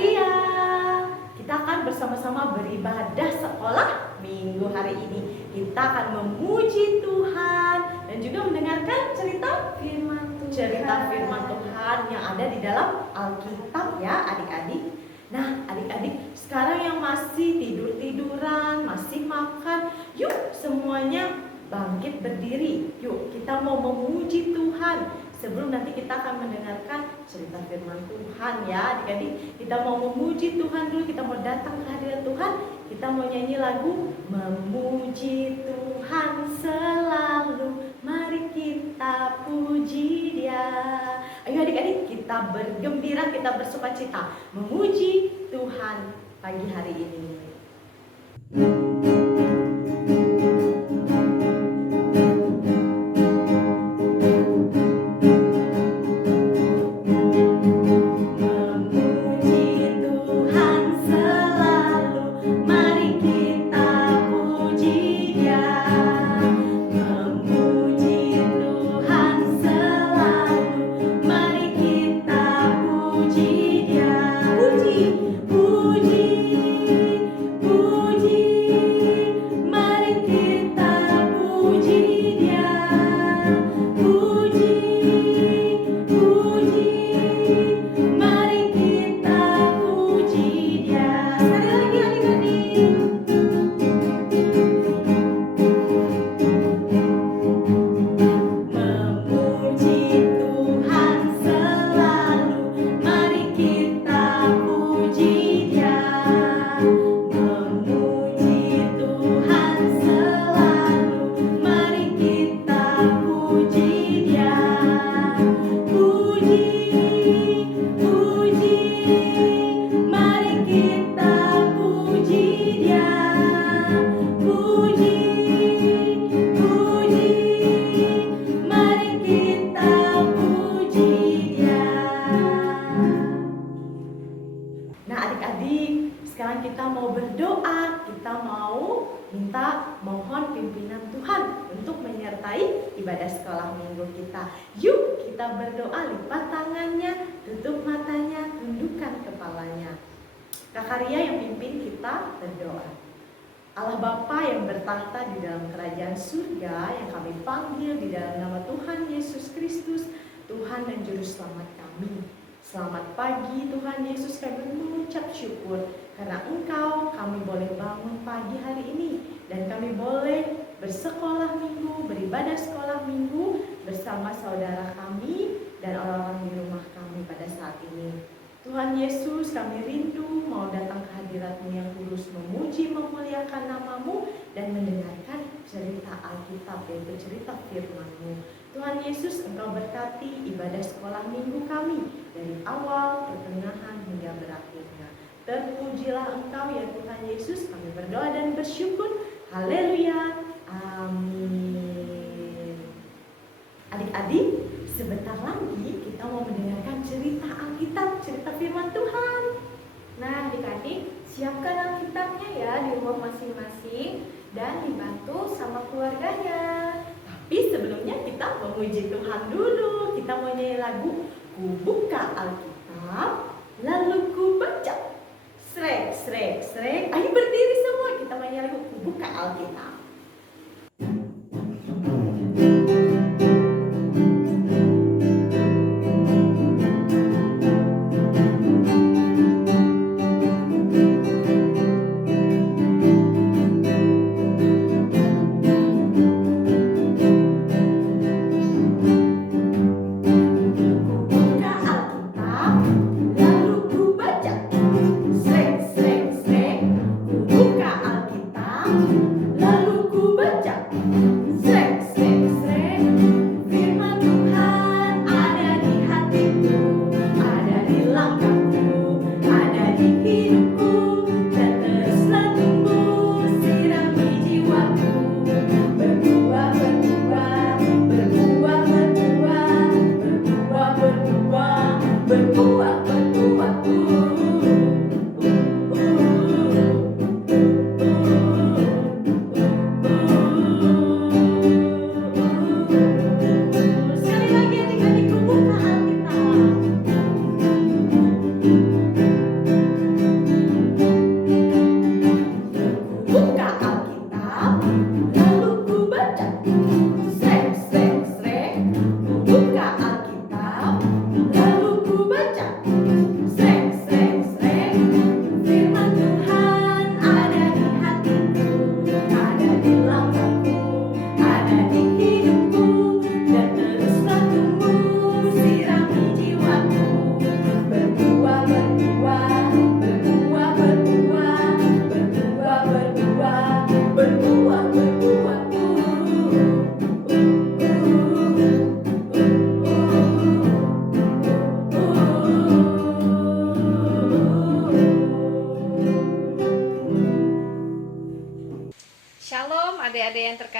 Ria. Kita akan bersama-sama beribadah sekolah minggu hari ini. Kita akan memuji Tuhan dan juga mendengarkan cerita firman Tuhan yang ada di dalam Alkitab ya adik-adik. Nah adik-adik sekarang yang masih tidur-tiduran, masih makan, yuk semuanya bangkit berdiri. Yuk kita mau memuji Tuhan. Sebelum nanti kita akan mendengarkan cerita firman Tuhan ya adik-adik. Kita mau memuji Tuhan dulu, kita mau datang ke hadirat Tuhan. Kita mau nyanyi lagu Memuji Tuhan selalu, mari kita puji Dia. Ayo adik-adik kita bergembira, kita bersukacita memuji Tuhan pagi hari ini. Ibadah sekolah minggu kita. Yuk kita berdoa, lipat tangannya, tutup matanya, tundukkan kepalanya. Kakak Ria yang pimpin kita berdoa. Allah Bapa yang bertahta di dalam kerajaan surga, yang kami panggil di dalam nama Tuhan Yesus Kristus, Tuhan dan Juru Selamat kami. Selamat pagi Tuhan Yesus, kami mengucap syukur karena Engkau kami boleh bangun pagi hari ini dan kami boleh bersekolah minggu, beribadah sekolah minggu bersama saudara kami dan orang-orang di rumah kami pada saat ini. Tuhan Yesus, kami rindu mau datang ke hadirat-Mu yang kudus, memuji, memuliakan nama-Mu dan mendengarkan cerita Alkitab, yaitu cerita firman-Mu. Tuhan Yesus, Engkau berkati ibadah sekolah minggu kami dari awal, pertengahan hingga berakhirnya. Terpujilah Engkau ya Tuhan Yesus, kami berdoa dan bersyukur. Haleluya. Amin. Adik-adik, sebentar lagi kita mau mendengarkan cerita Alkitab, cerita firman Tuhan. Nah adik-adik, siapkan Alkitabnya ya di rumah masing-masing dan dibantu sama keluarganya. Tapi sebelumnya kita memuji Tuhan dulu. Kita mau nyanyi lagu Ku buka Alkitab, lalu ku baca. Srek, srek, srek. Ayo berdiri semua, kita mau nyanyi lagu Ku buka Alkitab.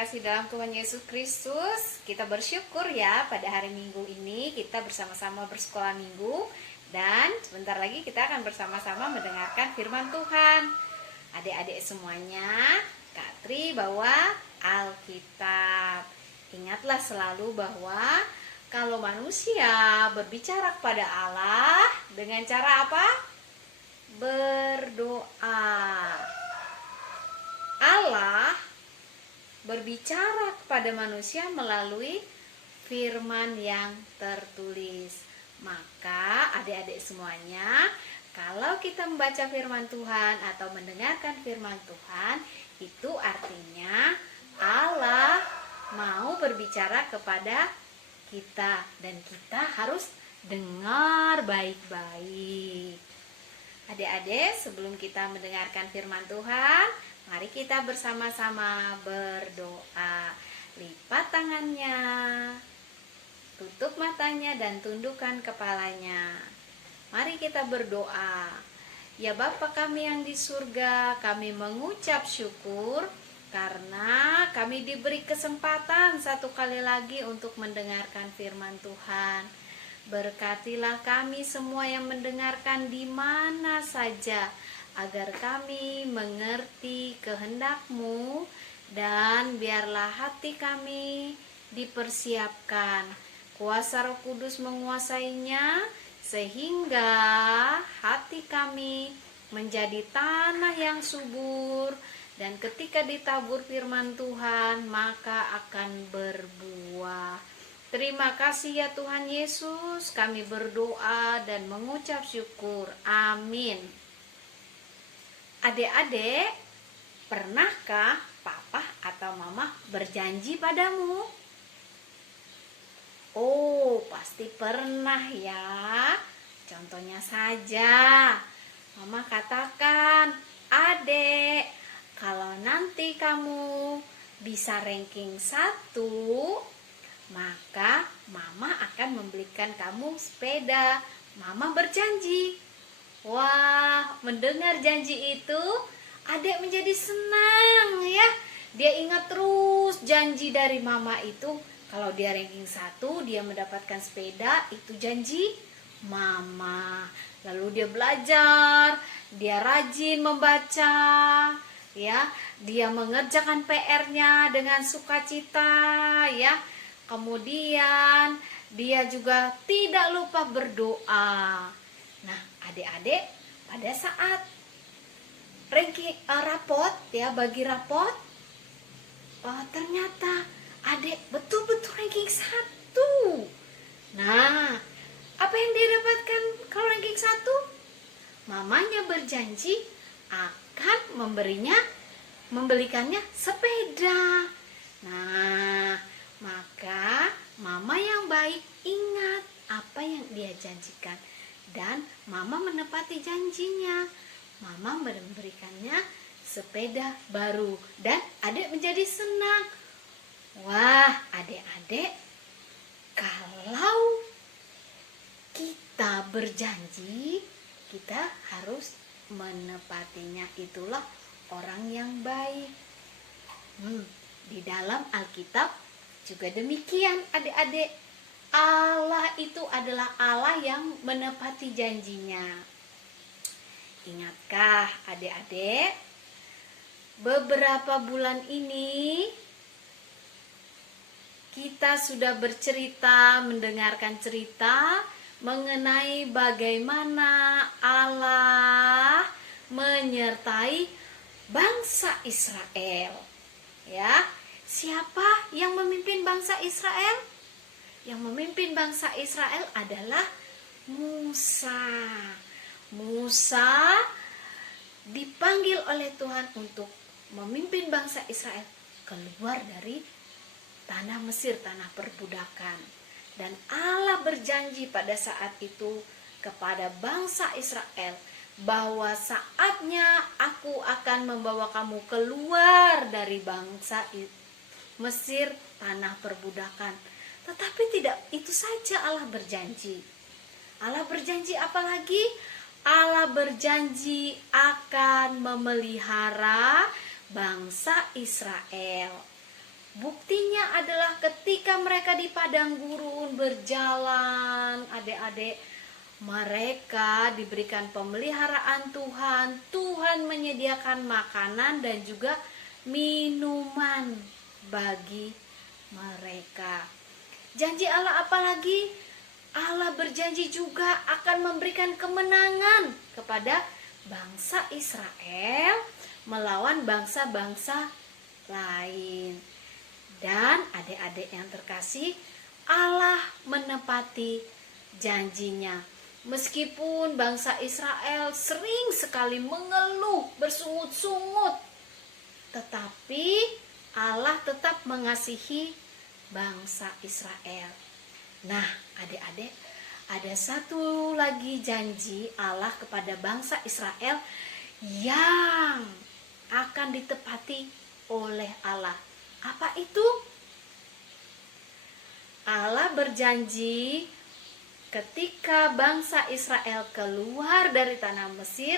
terkasih dalam Tuhan Yesus Kristus, kita bersyukur ya pada hari Minggu ini kita bersama-sama bersekolah minggu. Dan sebentar lagi kita akan bersama-sama mendengarkan firman Tuhan. Adik-adik semuanya, Kak Tri bawa Alkitab. Ingatlah selalu bahwa kalau manusia berbicara kepada Allah dengan cara apa? Berdoa. Allah berbicara kepada manusia melalui firman yang tertulis. Maka adik-adik semuanya, kalau kita membaca firman Tuhan atau mendengarkan firman Tuhan, itu artinya Allah mau berbicara kepada kita dan kita harus dengar baik-baik. Adik-adik, sebelum kita mendengarkan firman Tuhan, mari kita bersama-sama berdoa. Lipat tangannya, tutup matanya dan tundukkan kepalanya. Mari kita berdoa. Ya Bapa kami yang di surga, kami mengucap syukur karena kami diberi kesempatan satu kali lagi untuk mendengarkan firman Tuhan. Berkatilah kami semua yang mendengarkan di mana saja, agar kami mengerti kehendak-Mu, dan biarlah hati kami dipersiapkan. Kuasa Roh Kudus menguasainya, sehingga hati kami menjadi tanah yang subur, dan ketika ditabur firman Tuhan, maka akan berbuah. Terima kasih ya Tuhan Yesus, kami berdoa dan mengucap syukur. Amin. Adik-adik, pernahkah papa atau mama berjanji padamu? Oh, pasti pernah ya. Contohnya saja, mama katakan, "Adek, kalau nanti kamu bisa ranking 1, maka mama akan membelikan kamu sepeda." Mama berjanji. Wah, mendengar janji itu, adek menjadi senang ya. Dia ingat terus janji dari mama itu. Kalau dia ranking 1, dia mendapatkan sepeda, itu janji mama. Lalu dia belajar, dia rajin membaca, ya. Dia mengerjakan PR-nya dengan sukacita, ya. Kemudian dia juga tidak lupa berdoa. Nah, adik-adik, pada saat ranking rapot, ya, bagi rapot, ternyata adik betul-betul ranking 1. Nah, apa yang dia dapatkan kalau ranking 1? Mamanya berjanji akan membelikannya sepeda. Nah, maka mama yang baik ingat apa yang dia janjikan, dan mama menepati janjinya. Mama memberikannya sepeda baru dan adik menjadi senang. Wah, adik-adik, kalau kita berjanji, kita harus menepatinya. Itulah orang yang baik. Di dalam Alkitab juga demikian, adik-adik. Allah itu adalah Allah yang menepati janjinya. Ingatkah adik-adik, beberapa bulan ini kita sudah mendengarkan cerita mengenai bagaimana Allah menyertai bangsa Israel. Ya, siapa yang memimpin bangsa Israel? Yang memimpin bangsa Israel adalah Musa. Musa dipanggil oleh Tuhan untuk memimpin bangsa Israel keluar dari tanah Mesir, tanah perbudakan. Dan Allah berjanji pada saat itu kepada bangsa Israel bahwa saatnya aku akan membawa kamu keluar dari bangsa Mesir, tanah perbudakan. Tetapi tidak itu saja Allah berjanji. Allah berjanji apa lagi? Allah berjanji akan memelihara bangsa Israel. Buktinya adalah ketika mereka di padang gurun berjalan, adik-adik, mereka diberikan pemeliharaan Tuhan. Tuhan menyediakan makanan dan juga minuman bagi mereka. Janji Allah apalagi? Allah berjanji juga akan memberikan kemenangan kepada bangsa Israel melawan bangsa-bangsa lain. Dan adik-adik yang terkasih, Allah menepati janjinya. Meskipun bangsa Israel sering sekali mengeluh, bersungut-sungut, tetapi Allah tetap mengasihi bangsa Israel. Nah, adik-adik, ada satu lagi janji Allah kepada bangsa Israel yang akan ditepati oleh Allah. Apa itu? Allah berjanji ketika bangsa Israel keluar dari tanah Mesir,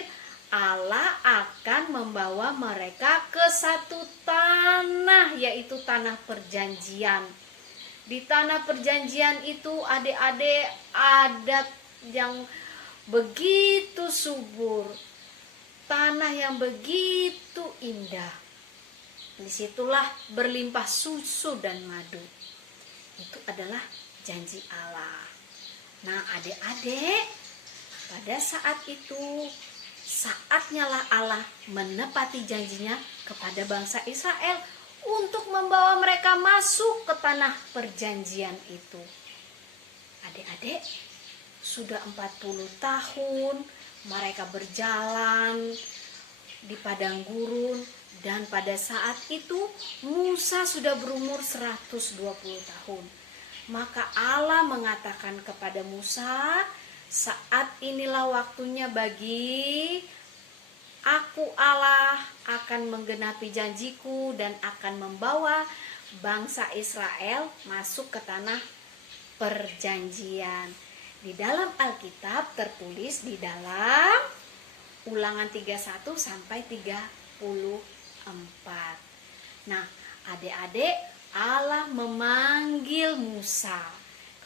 Allah akan membawa mereka ke satu tanah, yaitu tanah perjanjian. Di tanah perjanjian itu adik-adik ada yang begitu subur, tanah yang begitu indah. Disitulah berlimpah susu dan madu. Itu adalah janji Allah. Nah, adik-adik, pada saat itu saatnya lah Allah menepati janjinya kepada bangsa Israel untuk membawa mereka masuk ke tanah perjanjian itu. Adik-adik, sudah 40 tahun mereka berjalan di padang gurun, dan pada saat itu Musa sudah berumur 120 tahun. Maka Allah mengatakan kepada Musa, saat inilah waktunya bagi aku Allah akan menggenapi janjiku dan akan membawa bangsa Israel masuk ke tanah perjanjian. Di dalam Alkitab tertulis di dalam Ulangan 31 sampai 34. Nah, adik-adik, Allah memanggil Musa.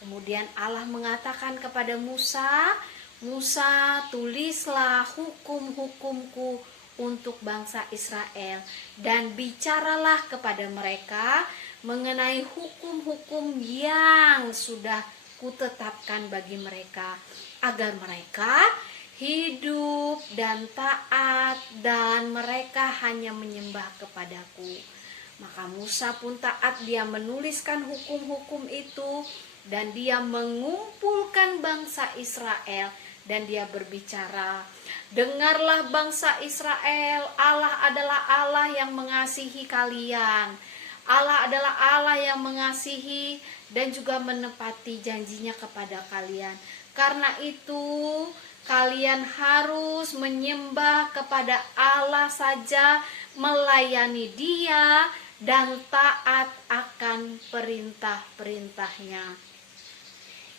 Kemudian Allah mengatakan kepada Musa, Musa, tulislah hukum-hukumku untuk bangsa Israel dan bicaralah kepada mereka mengenai hukum-hukum yang sudah kutetapkan bagi mereka, agar mereka hidup dan taat dan mereka hanya menyembah kepadaku. Maka Musa pun taat, dia menuliskan hukum-hukum itu dan dia mengumpulkan bangsa Israel dan dia berbicara, dengarlah bangsa Israel, Allah adalah Allah yang mengasihi kalian. Allah adalah Allah yang mengasihi dan juga menepati janjinya kepada kalian. Karena itu kalian harus menyembah kepada Allah saja, melayani Dia dan taat akan perintah-perintahnya.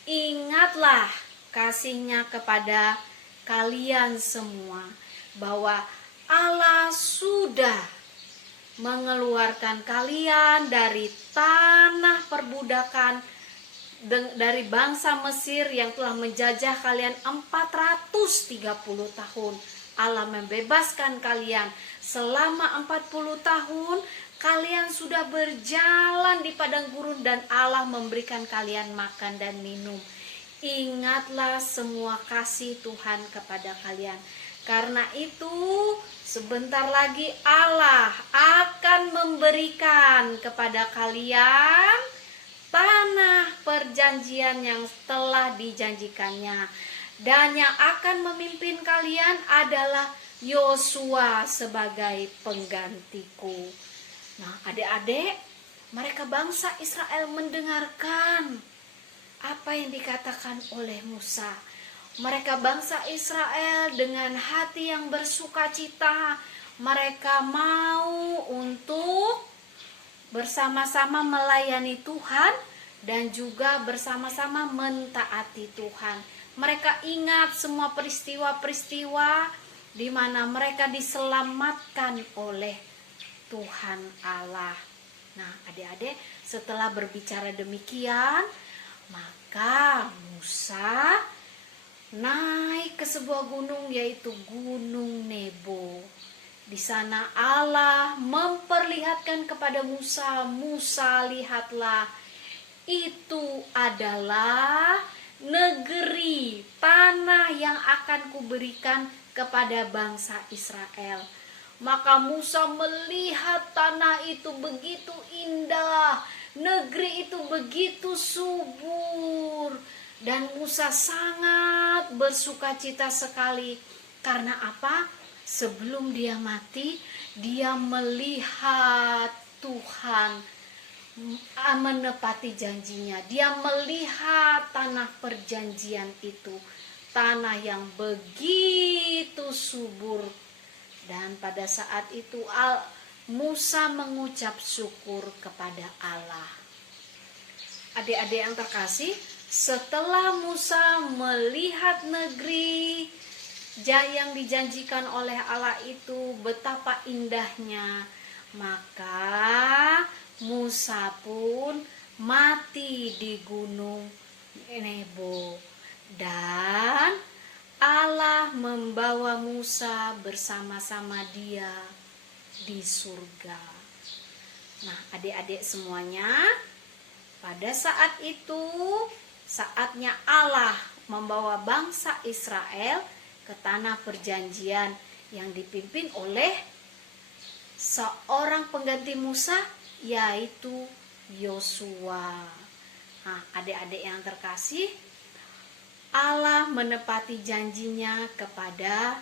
Ingatlah kasih-Nya kepada kalian semua, bahwa Allah sudah mengeluarkan kalian dari tanah perbudakan, dari bangsa Mesir yang telah menjajah kalian 430 tahun. Allah membebaskan kalian selama 40 tahun. Kalian sudah berjalan di padang gurun dan Allah memberikan kalian makan dan minum. Ingatlah semua kasih Tuhan kepada kalian. Karena itu sebentar lagi Allah akan memberikan kepada kalian tanah perjanjian yang telah dijanjikannya. Dan yang akan memimpin kalian adalah Yosua sebagai penggantiku. Nah, adik-adik, mereka bangsa Israel mendengarkan apa yang dikatakan oleh Musa. Mereka bangsa Israel dengan hati yang bersukacita, mereka mau untuk bersama-sama melayani Tuhan dan juga bersama-sama mentaati Tuhan. Mereka ingat semua peristiwa-peristiwa di mana mereka diselamatkan oleh Tuhan Allah. Nah, adik-adik, setelah berbicara demikian, maka Musa naik ke sebuah gunung, yaitu Gunung Nebo. Di sana Allah memperlihatkan kepada Musa, "Musa, lihatlah, itu adalah negeri, tanah yang akan kuberikan kepada bangsa Israel." Maka Musa melihat tanah itu begitu indah, negeri itu begitu subur, dan Musa sangat bersukacita sekali. Karena apa? Sebelum dia mati, dia melihat Tuhan menepati janjinya. Dia melihat tanah perjanjian itu, tanah yang begitu subur. Dan pada saat itu Musa mengucap syukur kepada Allah. Adik-adik yang terkasih, setelah Musa melihat negeri yang dijanjikan oleh Allah itu betapa indahnya, maka Musa pun mati di Gunung Nebo, dan Allah membawa Musa bersama-sama dia di surga. Nah, adik-adik semuanya, pada saat itu saatnya Allah membawa bangsa Israel ke tanah perjanjian yang dipimpin oleh seorang pengganti Musa, yaitu Yosua. Nah, adik-adik yang terkasih, Allah menepati janjinya kepada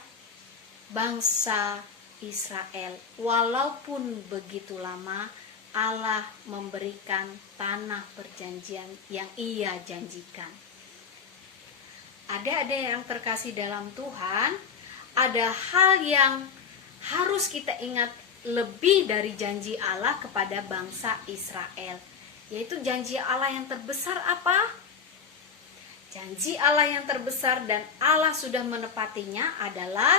bangsa Israel. Walaupun begitu lama, Allah memberikan tanah perjanjian yang Ia janjikan. Adik-adik yang terkasih dalam Tuhan, ada hal yang harus kita ingat lebih dari janji Allah kepada bangsa Israel, yaitu janji Allah yang terbesar apa? Janji Allah yang terbesar dan Allah sudah menepatinya adalah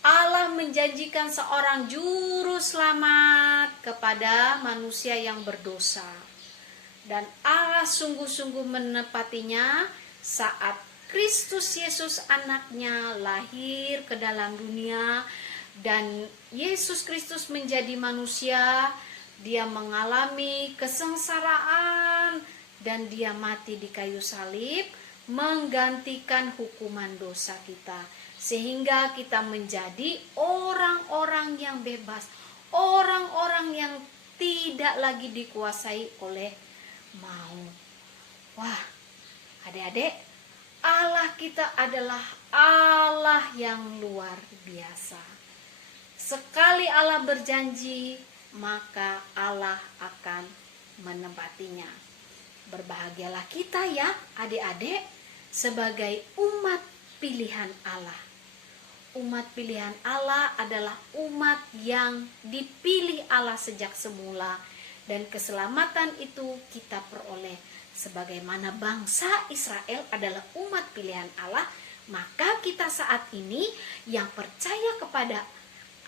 Allah menjanjikan seorang juru selamat kepada manusia yang berdosa. Dan Allah sungguh-sungguh menepatinya saat Kristus Yesus anaknya lahir ke dalam dunia, dan Yesus Kristus menjadi manusia. Dia mengalami kesengsaraan dan dia mati di kayu salib, menggantikan hukuman dosa kita, sehingga kita menjadi orang-orang yang bebas, orang-orang yang tidak lagi dikuasai oleh maut. Wah, adik-adik, Allah kita adalah Allah yang luar biasa. Sekali Allah berjanji, maka Allah akan menepatinya. Berbahagialah kita ya adik-adik, sebagai umat pilihan Allah. Umat pilihan Allah adalah umat yang dipilih Allah sejak semula, dan keselamatan itu kita peroleh. Sebagaimana bangsa Israel adalah umat pilihan Allah, maka kita saat ini yang percaya kepada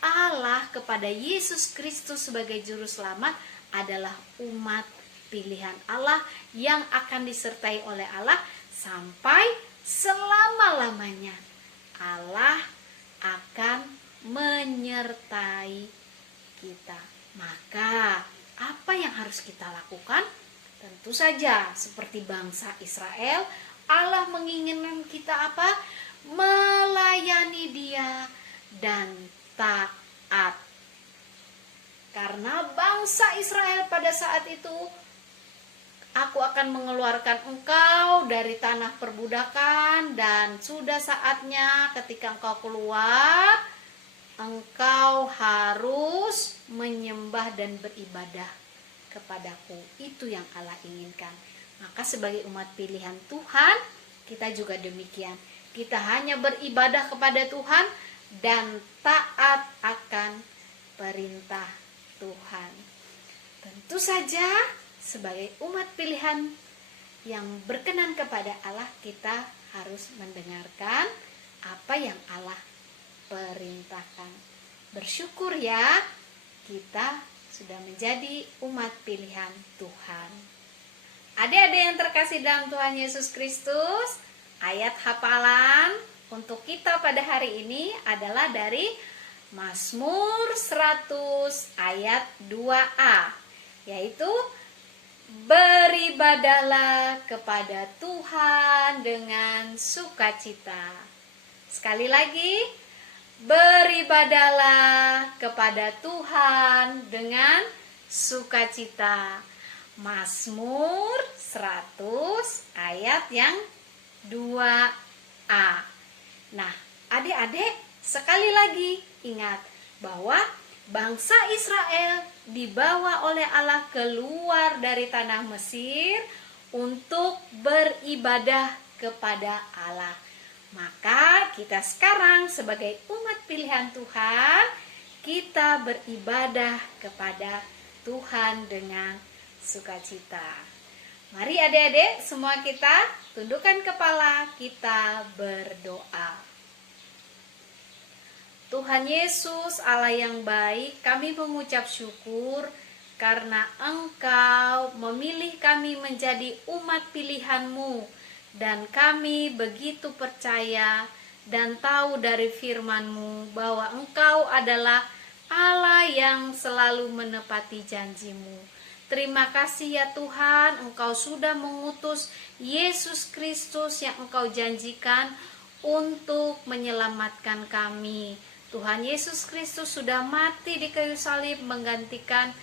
Allah, kepada Yesus Kristus sebagai juru selamat, adalah umat pilihan Allah yang akan disertai oleh Allah sampai selama-lamanya. Allah akan menyertai kita. Maka apa yang harus kita lakukan? Tentu saja seperti bangsa Israel, Allah menginginkan kita apa? Melayani Dia dan taat. Karena bangsa Israel pada saat itu, "Aku akan mengeluarkan engkau dari tanah perbudakan, dan sudah saatnya ketika engkau keluar, engkau harus menyembah dan beribadah kepadaku." Itu yang Allah inginkan. Maka sebagai umat pilihan Tuhan, kita juga demikian. Kita hanya beribadah kepada Tuhan dan taat akan perintah Tuhan. Tentu saja sebagai umat pilihan yang berkenan kepada Allah, kita harus mendengarkan apa yang Allah perintahkan. Bersyukur ya, kita sudah menjadi umat pilihan Tuhan. Adik-adik yang terkasih dalam Tuhan Yesus Kristus, ayat hafalan untuk kita pada hari ini adalah dari Mazmur 100 ayat 2a, yaitu beribadahlah kepada Tuhan dengan sukacita. Sekali lagi, beribadahlah kepada Tuhan dengan sukacita. Mazmur 100 ayat yang 2a. Nah, adik-adik sekali lagi ingat bahwa bangsa Israel dibawa oleh Allah keluar dari tanah Mesir untuk beribadah kepada Allah. Maka kita sekarang sebagai umat pilihan Tuhan, kita beribadah kepada Tuhan dengan sukacita. Mari adik-adik semua kita tundukkan kepala, kita berdoa. Tuhan Yesus, Allah yang baik, kami mengucap syukur karena Engkau memilih kami menjadi umat pilihan-Mu, dan kami begitu percaya dan tahu dari firman-Mu bahwa Engkau adalah Allah yang selalu menepati janji-Mu. Terima kasih ya Tuhan, Engkau sudah mengutus Yesus Kristus yang Engkau janjikan untuk menyelamatkan kami. Tuhan Yesus Kristus sudah mati di kayu salib menggantikan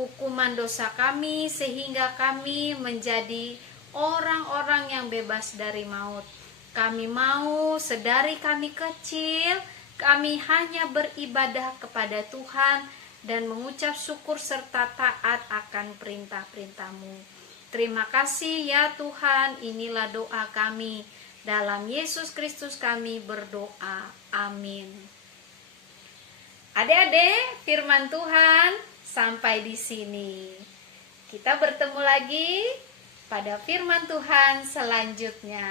hukuman dosa kami sehingga kami menjadi orang-orang yang bebas dari maut. Kami mau sedari kami kecil, kami hanya beribadah kepada Tuhan dan mengucap syukur serta taat akan perintah-perintah-Mu. Terima kasih ya Tuhan, inilah doa kami. Dalam Yesus Kristus kami berdoa. Amin. Adik-adik, firman Tuhan sampai di sini. Kita bertemu lagi pada firman Tuhan selanjutnya.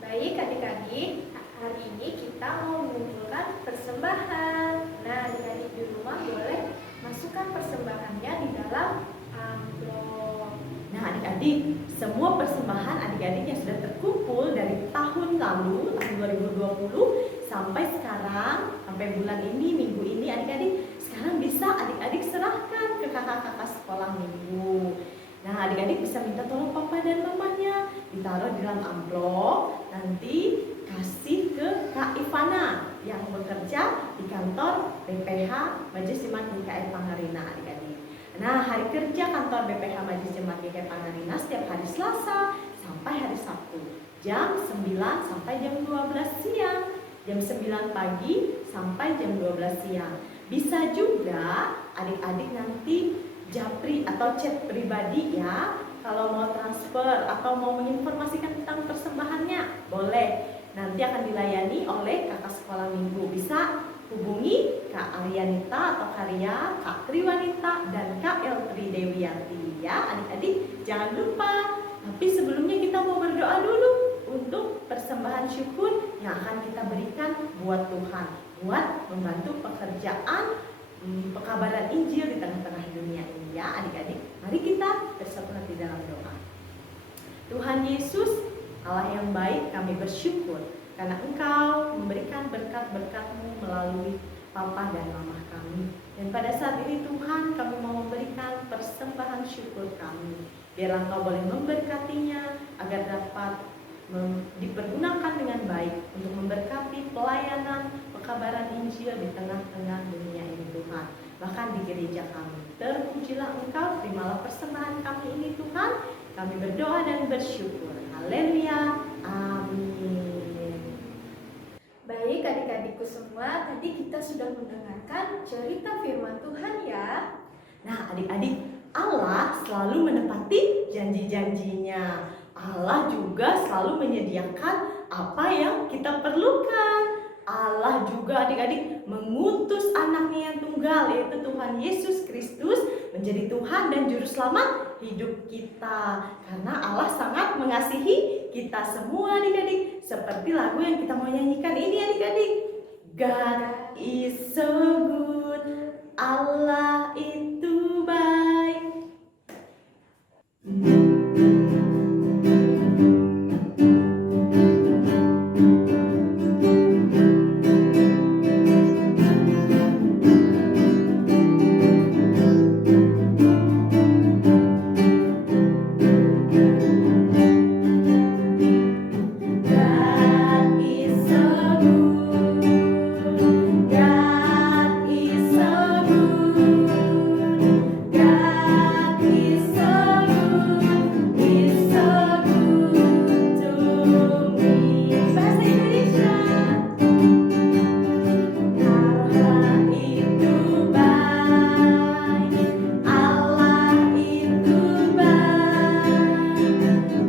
Baik adik-adik, hari ini kita mau mengumpulkan persembahan. Nah, adik-adik di rumah boleh masukkan persembahannya di dalam amplop. Nah adik-adik, semua persembahan adik-adik yang sudah terkumpul dari tahun lalu, tahun 2020 sampai sekarang, sampai bulan ini, minggu ini, adik-adik sekarang bisa adik-adik serahkan ke kakak-kakak sekolah minggu. Nah adik-adik bisa minta tolong papa dan mamanya ditaruh di dalam amplop, nanti kasih ke Kak Ivana yang bekerja di kantor BPH Majelis Jemaat GKI Pangarina, adik-adik. Nah, hari kerja kantor BPH Majelis Jemaat GKI Pangarina setiap hari Selasa sampai hari Sabtu, jam 9 sampai jam 12 siang, jam 9 pagi sampai jam 12 siang. Bisa juga adik-adik nanti japri atau chat pribadi ya, kalau mau transfer atau mau menginformasikan tentang persembahannya, boleh. Nanti akan dilayani oleh kakak sekolah minggu. Bisa hubungi Kak Aryanita atau Karya, Kak Triwanita, dan Kak Eltri Dewianti ya adik-adik. Jangan lupa, tapi sebelumnya kita mau berdoa dulu untuk persembahan syukur yang akan kita berikan buat Tuhan, buat membantu pekerjaan pekabaran Injil di tengah-tengah dunia ini ya adik-adik. Mari kita bersatu di dalam doa. Tuhan Yesus, Allah yang baik, kami bersyukur karena Engkau memberikan berkat-berkat-Mu melalui Papa dan Mama kami. Dan pada saat ini Tuhan, kami mau memberikan persembahan syukur kami. Biarlah Engkau boleh memberkatinya agar dapat dipergunakan dengan baik untuk memberkati pelayanan pekabaran Injil di tengah-tengah dunia ini Tuhan. Bahkan di gereja kami. Terpujilah Engkau, terimalah persembahan kami ini Tuhan. Kami berdoa dan bersyukur. Haleluya. Amin. Baik adik-adikku semua, tadi kita sudah mendengarkan cerita firman Tuhan ya. Nah adik-adik, Allah selalu menepati janji-janjinya. Allah juga selalu menyediakan apa yang kita perlukan. Allah juga adik-adik mengutus anaknya yang tunggal, yaitu Tuhan Yesus Kristus, menjadi Tuhan dan Juru Selamat hidup kita. Karena Allah sangat mengasihi kita semua adik-adik. Seperti lagu yang kita mau nyanyikan ini adik-adik. God is so good, Allah itu baik. God is so good. God is so good. God is so good. He's so good to me. Bahasa Indonesia. Allah itu baik. Allah itu baik.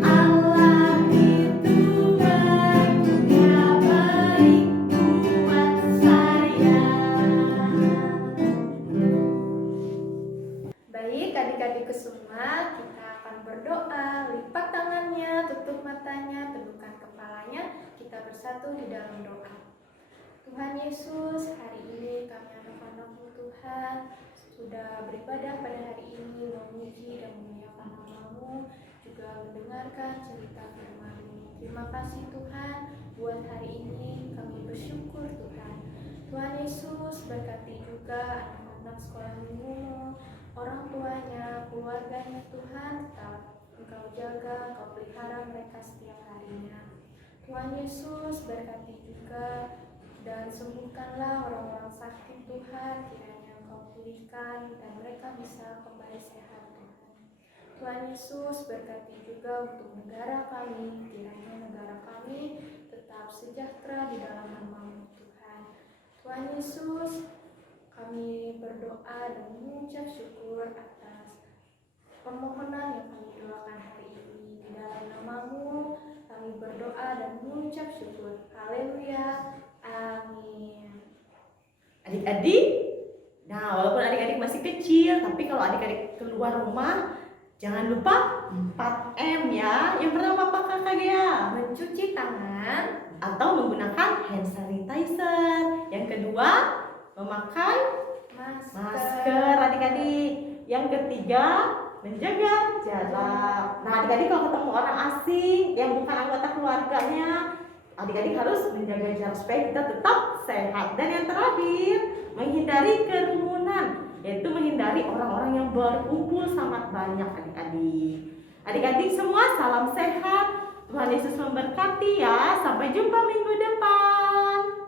Allah itu baik. Dia baik buat saya. Baik, adik-adikku semua, kita akan berdoa. Lipat tangannya, tutup matanya, tundukkan kepalanya. Kita bersatu di dalam doa. Tuhan Yesus, hari ini kami anak-anakmu Tuhan sudah beribadah pada hari ini, memuji dan memuliakan nama-Mu, juga mendengarkan cerita firman-Mu. Terima kasih Tuhan, buat hari ini kami bersyukur Tuhan. Tuhan Yesus, berkati juga anak-anak sekolah minggu, orang tuanya, keluarganya Tuhan, tetap Engkau jaga, Engkau pelihara mereka setiap harinya. Tuhan Yesus, berkati juga dan sembuhkanlah orang-orang sakit Tuhan, kiranya Engkau pulihkan dan mereka bisa kembali sehat Tuhan. Tuhan Yesus, berkati juga untuk negara kami, kiranya negara kami tetap sejahtera di dalam nama-Mu Tuhan. Tuhan Yesus, kami berdoa dan mengucap syukur atas permohonan yang kami doakan hari ini. Di dalam nama-Mu kami berdoa dan mengucap syukur. Haleluya. Amin. Adik-adik, nah walaupun adik-adik masih kecil, tapi kalau adik-adik keluar rumah, jangan lupa 4M ya. Yang pertama apa Kakak Gea? Mencuci tangan. Atau menggunakan hand sanitizer. Yang kedua, memakai masker adik-adik. Yang ketiga, menjaga jarak. Nah adik-adik kalau ketemu orang asing yang bukan anggota keluarganya, adik-adik harus menjaga jarak supaya kita tetap sehat. Dan yang terakhir, menghindari kerumunan, yaitu menghindari orang-orang yang berkumpul sangat banyak adik-adik. Adik-adik semua salam sehat. Tuhan Yesus memberkati ya. Sampai jumpa minggu depan.